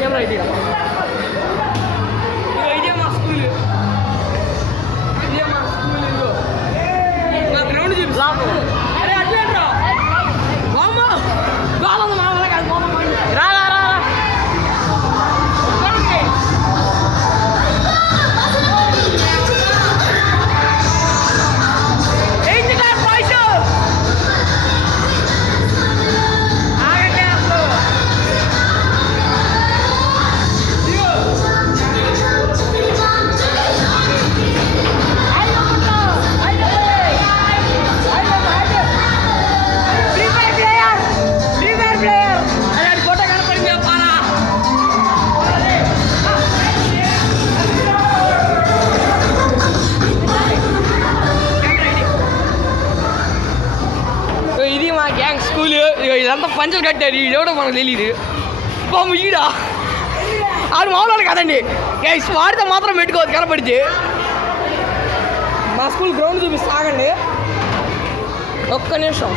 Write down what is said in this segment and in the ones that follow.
camera ఇదిగా ఇదే మా స్కూల్ ఇదిగో మా గ్రౌండ్ చూపిస్తా అరే అట్లేట్రా బామ్మ బాగుంది మా వాళ్ళకి అది పోతాం రా రా రా గ్యాంగ్ స్కూల్ ఇదంతా పంచలు కట్టారు ఇది ఎవడో మనకు తెలియదు బాబు ఈడా ఆడు మామూలు కదండి వాడితే మాత్రం పెట్టుకోవద్దు కనపడితే మా స్కూల్ గ్రౌండ్ చూపిస్తా ఆగండి ఒక్క నిమిషం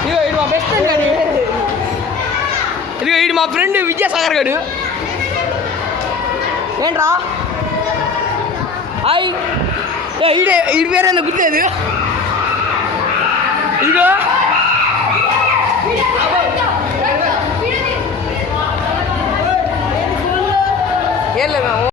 ఇదిగో ఇది మా బెస్ట్ ఫ్రెండ్ అండి ఇదిగో ఇది మా ఫ్రెండ్ విద్యాసాగర్ గారు ఏంట్రా హాయ్ ఈడే ఈడి పేరు ఎందుకు గుర్తులేదు ఇదిగో